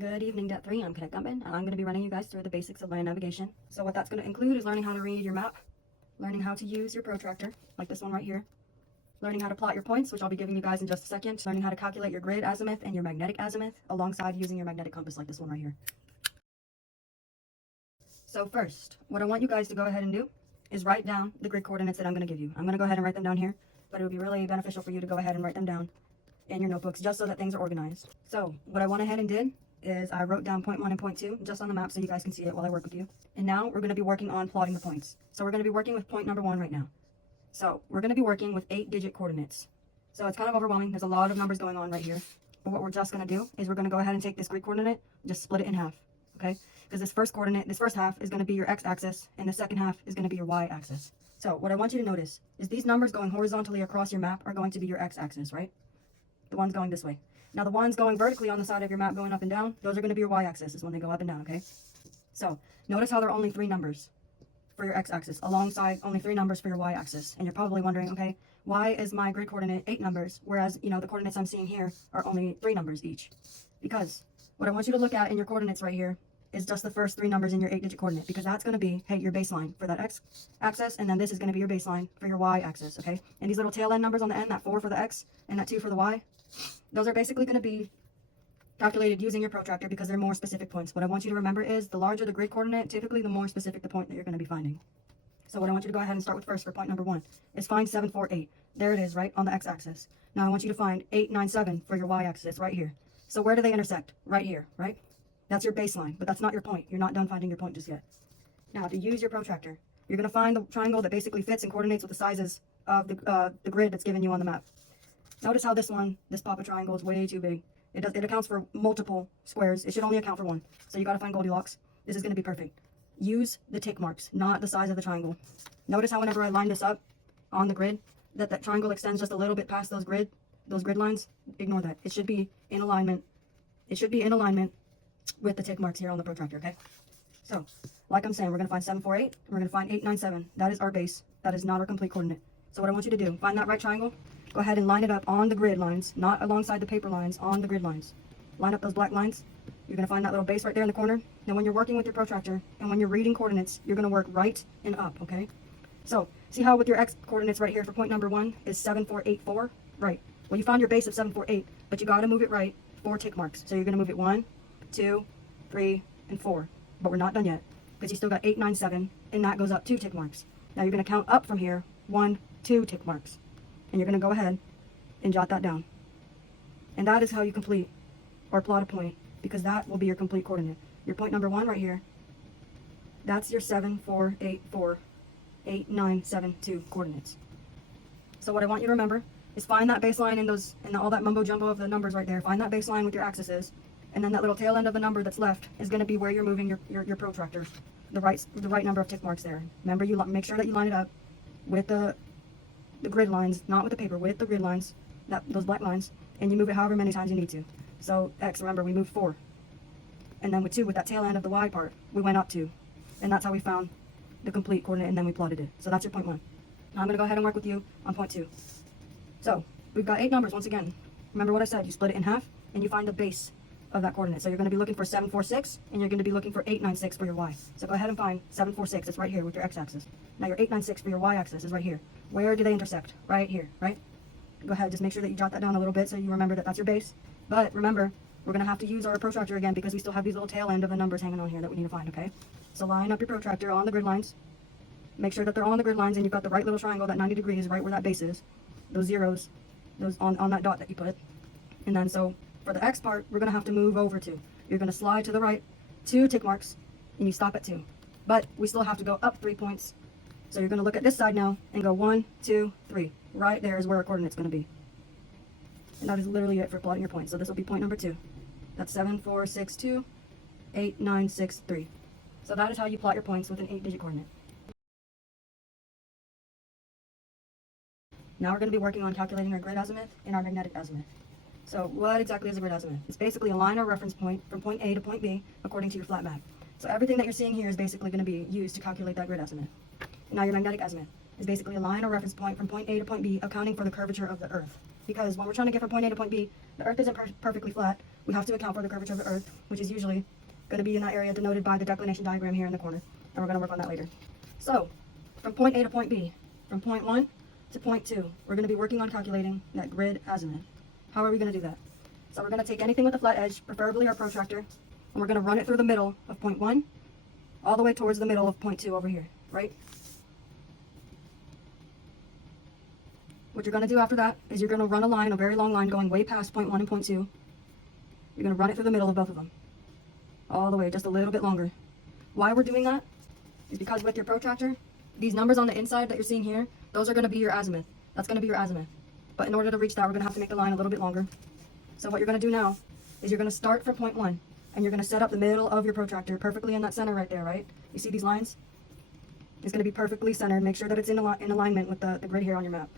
Good evening, Debt 3. I'm Cadet Gumpin, and I'm going to be running you guys through the basics of land navigation. So what that's going to include is learning how to read your map, learning how to use your protractor, like this one right here, learning how to plot your points, which I'll be giving you guys in just a second, learning how to calculate your grid azimuth and your magnetic azimuth, alongside using your magnetic compass like this one right here. So first, what I want you guys to go ahead and do is write down the grid coordinates that I'm going to give you. I'm going to go ahead and write them down here, but it would be really beneficial for you to go ahead and write them down in your notebooks just so that things are organized. So what I went ahead and did is I wrote down point 1 and point 2 just on the map so you guys can see it while I work with you. And now we're going to be working on plotting the points. So we're going to be working with point number 1 right now. So we're going to be working with 8-digit coordinates. So it's kind of overwhelming. There's a lot of numbers going on right here. But what we're just going to do is we're going to go ahead and take this grid coordinate, just split it in half, okay? Because this first coordinate, this first half is going to be your x-axis, and the second half is going to be your y-axis. So what I want you to notice is these numbers going horizontally across your map are going to be your x-axis, right? The ones going this way. Now the ones going vertically on the side of your map going up and down, those are going to be your y-axis is when they go up and down, okay? So notice how there are only 3 numbers for your x-axis, alongside only 3 numbers for your y-axis. And you're probably wondering, okay, why is my grid coordinate 8 numbers, whereas, you know, the coordinates I'm seeing here are only 3 numbers each? Because what I want you to look at in your coordinates right here is just the first 3 numbers in your 8-digit coordinate, because that's going to be, hey, your baseline for that x-axis, and then this is going to be your baseline for your y-axis, okay? And these little tail end numbers on the end, that 4 for the x and that 2 for the y, those are basically going to be calculated using your protractor because they're more specific points. What I want you to remember is the larger the grid coordinate, typically the more specific the point that you're going to be finding. So what I want you to go ahead and start with first for point number 1 is find 7, 4, 8. There it is, right on the x-axis. Now I want you to find 8, 9, 7 for your y-axis right here. So where do they intersect? Right here, right? That's your baseline, but that's not your point. You're not done finding your point just yet. Now to use your protractor, you're going to find the triangle that basically fits and coordinates with the sizes of the grid that's given you on the map. Notice how this Papa triangle is way too big. It accounts for multiple squares. It should only account for 1. So you got to find Goldilocks. This is going to be perfect. Use the tick marks, not the size of the triangle. Notice how whenever I line this up on the grid, that triangle extends just a little bit past those grid lines. Ignore that. It should be in alignment. It should be in alignment with the tick marks here on the protractor, okay? So, like I'm saying, we're going to find 7, 4, 8. We're going to find 8, 9, 7. That is our base. That is not our complete coordinate. So what I want you to do, find that right triangle. Go ahead and line it up on the grid lines, not alongside the paper lines, on the grid lines. Line up those black lines. You're going to find that little base right there in the corner. Now when you're working with your protractor and when you're reading coordinates, you're going to work right and up, okay? So, see how with your x coordinates right here for point number 1 is 7, 4, 8, 4? Right. Well, you found your base of 7, 4, 8, but you got to move it right 4 tick marks. So you're going to move it 1, 2, 3, and 4. But we're not done yet because you still got 8, 9, 7, and that goes up 2 tick marks. Now you're going to count up from here 1, 2 tick marks. And you're going to go ahead and jot that down. And that is how you complete or plot a point, because that will be your complete coordinate. Your point number 1 right here, that's your 7, 4, 8, 4, 8, 9, 7, 2 coordinates. So what I want you to remember is find that baseline in all that mumbo jumbo of the numbers right there. Find that baseline with your axes, and then that little tail end of the number that's left is going to be where you're moving your protractor. The right number of tick marks there. Remember, you make sure that you line it up with the grid lines, not with the paper, with the grid lines, those black lines, and you move it however many times you need to. So x, remember, we moved 4. And then with 2, with that tail end of the y part, we went up 2. And that's how we found the complete coordinate, and then we plotted it. So that's your point 1. Now I'm going to go ahead and work with you on point 2. So we've got 8 numbers once again. Remember what I said, you split it in half, and you find the base of that coordinate. So you're going to be looking for 7, 4, 6, and you're going to be looking for 8, 9, 6 for your y. So go ahead and find 7, 4, 6. It's right here with your x-axis. Now your 8, 9, 6 for your y-axis is right here. Where do they intersect? Right here, right? Go ahead, just make sure that you jot that down a little bit so you remember that that's your base. But remember, we're going to have to use our protractor again because we still have these little tail end of the numbers hanging on here that we need to find, okay? So line up your protractor on the grid lines. Make sure that they're on the grid lines and you've got the right little triangle, that 90 degrees right where that base is. Those zeros, those on that dot that you put. And then so for the x part, we're going to have to move over 2. You're going to slide to the right 2 tick marks and you stop at 2. But we still have to go up 3 points. So you're going to look at this side now and go 1, 2, 3. Right there is where our coordinate's going to be. And that is literally it for plotting your points. So this will be point number 2. That's 7, 4, 6, 2, 8, 9, 6, 3. So that is how you plot your points with an 8-digit coordinate. Now we're going to be working on calculating our grid azimuth and our magnetic azimuth. So what exactly is a grid azimuth? It's basically a line or reference point from point A to point B according to your flat map. So everything that you're seeing here is basically going to be used to calculate that grid azimuth. Now your magnetic azimuth is basically a line or reference point from point A to point B accounting for the curvature of the Earth. Because when we're trying to get from point A to point B, the Earth isn't perfectly flat. we have to account for the curvature of the Earth, which is usually going to be in that area denoted by the declination diagram here in the corner. And we're going to work on that later. So, from point A to point B, from point 1 to point 2, we're going to be working on calculating that grid azimuth. How are we going to do that? So we're going to take anything with a flat edge, preferably our protractor, and we're going to run it through the middle of point 1, all the way towards the middle of point 2 over here, right? What you're going to do after that is you're going to run a line, a very long line, going way past point 1 and point 2. You're going to run it through the middle of both of them, all the way, just a little bit longer. Why we're doing that is because with your protractor, these numbers on the inside that you're seeing here, those are going to be your azimuth. That's going to be your azimuth. But in order to reach that, we're going to have to make the line a little bit longer. So what you're going to do now is you're going to start from point 1, and you're going to set up the middle of your protractor perfectly in that center right there, right? You see these lines? It's going to be perfectly centered. Make sure that it's in alignment with the grid here on your map.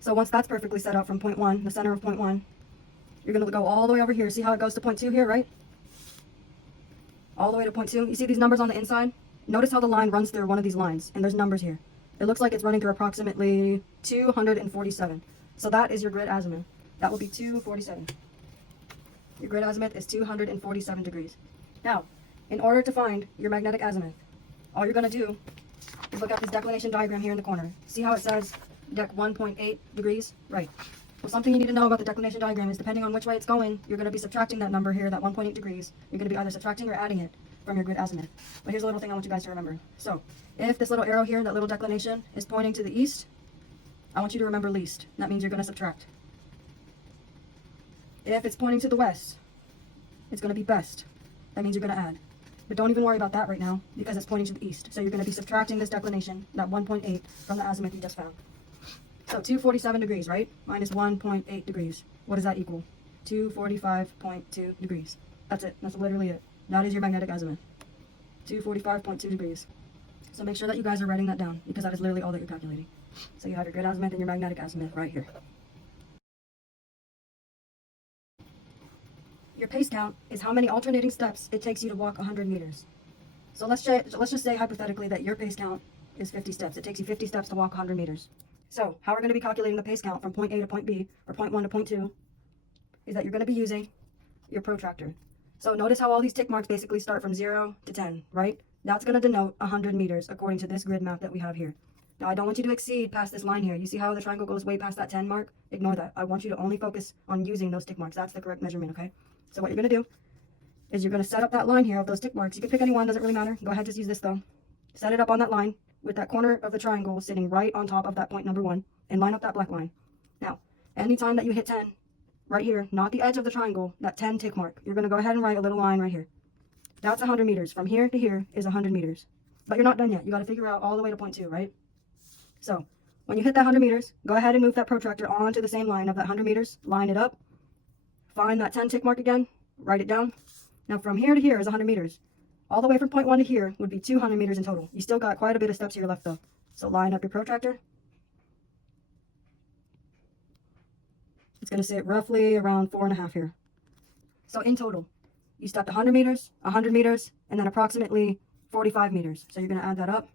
So once that's perfectly set up from point 1, the center of point 1, you're going to go all the way over here. See how it goes to point 2 here, right? All the way to point 2. You see these numbers on the inside? Notice how the line runs through one of these lines, and there's numbers here. It looks like it's running through approximately 247. So that is your grid azimuth. That will be 247. Your grid azimuth is 247 degrees. Now, in order to find your magnetic azimuth, all you're going to do is look at this declination diagram here in the corner. See how it says dec 1.8 degrees? Right. Well, something you need to know about the declination diagram is depending on which way it's going, you're going to be subtracting that number here, that 1.8 degrees. You're going to be either subtracting or adding it from your grid azimuth. But here's a little thing I want you guys to remember. So, if this little arrow here, that little declination, is pointing to the east, I want you to remember least. That means you're going to subtract. If it's pointing to the west, it's going to be best. That means you're going to add. But don't even worry about that right now, because it's pointing to the east. So you're going to be subtracting this declination, that 1.8, from the azimuth you just found. So 247 degrees, right? Minus 1.8 degrees. What does that equal? 245.2 degrees. That's it. That's literally it. That is your magnetic azimuth. 245.2 degrees. So make sure that you guys are writing that down, because that is literally all that you're calculating. So you have your grid azimuth and your magnetic azimuth right here. Your pace count is how many alternating steps it takes you to walk 100 meters. So let's just say hypothetically that your pace count is 50 steps. It takes you 50 steps to walk 100 meters. So how we're going to be calculating the pace count from point A to point B, or point 1 to point 2, is that you're going to be using your protractor. So notice how all these tick marks basically start from 0 to 10, right? That's going to denote 100 meters according to this grid map that we have here. Now I don't want you to exceed past this line here. You see how the triangle goes way past that 10 mark? Ignore that. I want you to only focus on using those tick marks. That's the correct measurement, okay? So what you're going to do is you're going to set up that line here of those tick marks. You can pick any one, doesn't really matter. Go ahead, just use this though. Set it up on that line with that corner of the triangle sitting right on top of that point number 1, and line up that black line. Now, anytime that you hit 10, right here, not the edge of the triangle, that 10 tick mark, you're going to go ahead and write a little line right here. That's 100 meters. From here to here is 100 meters. But you're not done yet. You got to figure out all the way to point 2, right? So, when you hit that 100 meters, go ahead and move that protractor onto the same line of that 100 meters, line it up, find that 10 tick mark again, write it down. Now from here to here is 100 meters. All the way from point 1 to here would be 200 meters in total. You still got quite a bit of steps here left though. So line up your protractor. It's going to sit roughly around 4.5 here. So in total, you stepped 100 meters, 100 meters, and then approximately 45 meters. So you're going to add that up.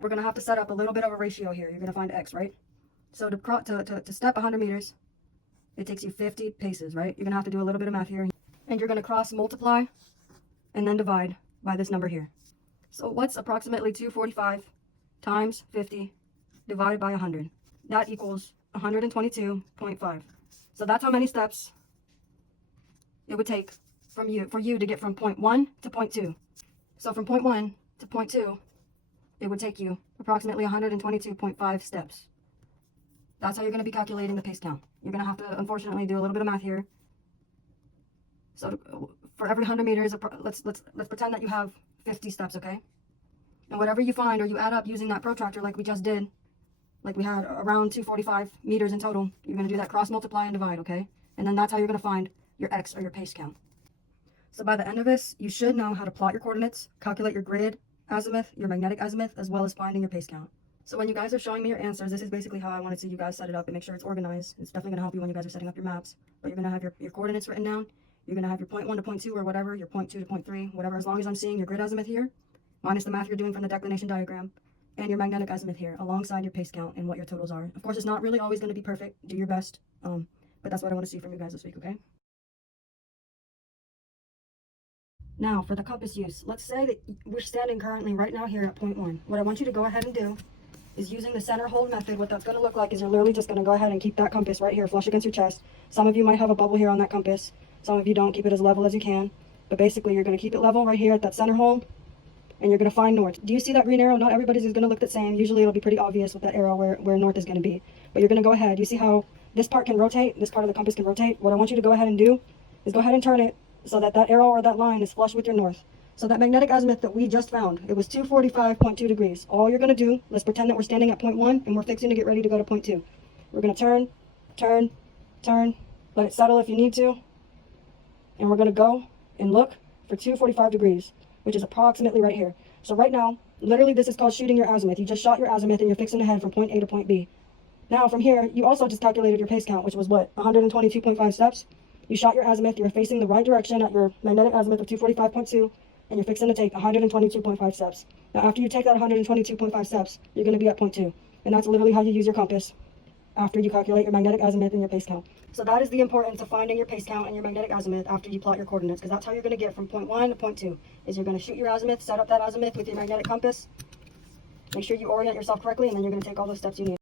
We're going to have to set up a little bit of a ratio here. You're going to find x, right? So to step 100 meters, it takes you 50 paces, right? You're going to have to do a little bit of math here. And you're going to cross multiply and then divide by this number here. So what's approximately 245 times 50 divided by 100? That equals 122.5. So that's how many steps it would take for you to get from point 1 to point 2. So from point 1 to point 2, it would take you approximately 122.5 steps. That's how you're going to be calculating the pace count. You're going to have to, unfortunately, do a little bit of math here. So for every 100 meters, let's pretend that you have 50 steps, okay? And whatever you find or you add up using that protractor like we just did, like we had around 245 meters in total, you're going to do that cross multiply and divide, okay? And then that's how you're going to find your x, or your pace count. So by the end of this, you should know how to plot your coordinates, calculate your grid azimuth, your magnetic azimuth, as well as finding your pace count. So when you guys are showing me your answers, this is basically how I want to see you guys set it up and make sure it's organized. It's definitely going to help you when you guys are setting up your maps. But you're going to have your coordinates written down. You're going to have your point 1 to point 2 or whatever, your point 2 to point 3, whatever, as long as I'm seeing your grid azimuth here, minus the math you're doing from the declination diagram, and your magnetic azimuth here, alongside your pace count and what your totals are. Of course, it's not really always going to be perfect. Do your best. But that's what I want to see from you guys this week, okay? Now, for the compass use, let's say that we're standing currently right now here at point 1. What I want you to go ahead and do is using the center hold method. What that's going to look like is you're literally just going to go ahead and keep that compass right here flush against your chest. Some of you might have a bubble here on that compass. Some of you don't. Keep it as level as you can. But basically, you're going to keep it level right here at that center hold, and you're going to find north. Do you see that green arrow? Not everybody's is going to look the same. Usually, it'll be pretty obvious with that arrow where north is going to be. But you're going to go ahead. You see how this part can rotate? This part of the compass can rotate? What I want you to go ahead and do is go ahead and turn it so that that arrow or that line is flush with your north. So that magnetic azimuth that we just found, it was 245.2 degrees. All you're going to do, let's pretend that we're standing at point 1 and we're fixing to get ready to go to point 2. We're going to turn, turn, turn, let it settle if you need to, and we're going to go and look for 245 degrees, which is approximately right here. So right now, literally this is called shooting your azimuth. You just shot your azimuth and you're fixing to head from point A to point B. Now from here, you also just calculated your pace count, which was what, 122.5 steps? You shot your azimuth, you're facing the right direction at your magnetic azimuth of 245.2, and you're fixing to take 122.5 steps. Now after you take that 122.5 steps, you're going to be at point 2. And that's literally how you use your compass after you calculate your magnetic azimuth and your pace count. So that is the importance of finding your pace count and your magnetic azimuth after you plot your coordinates, because that's how you're going to get from point 1 to point 2, is you're going to shoot your azimuth, set up that azimuth with your magnetic compass, make sure you orient yourself correctly, and then you're going to take all those steps you need.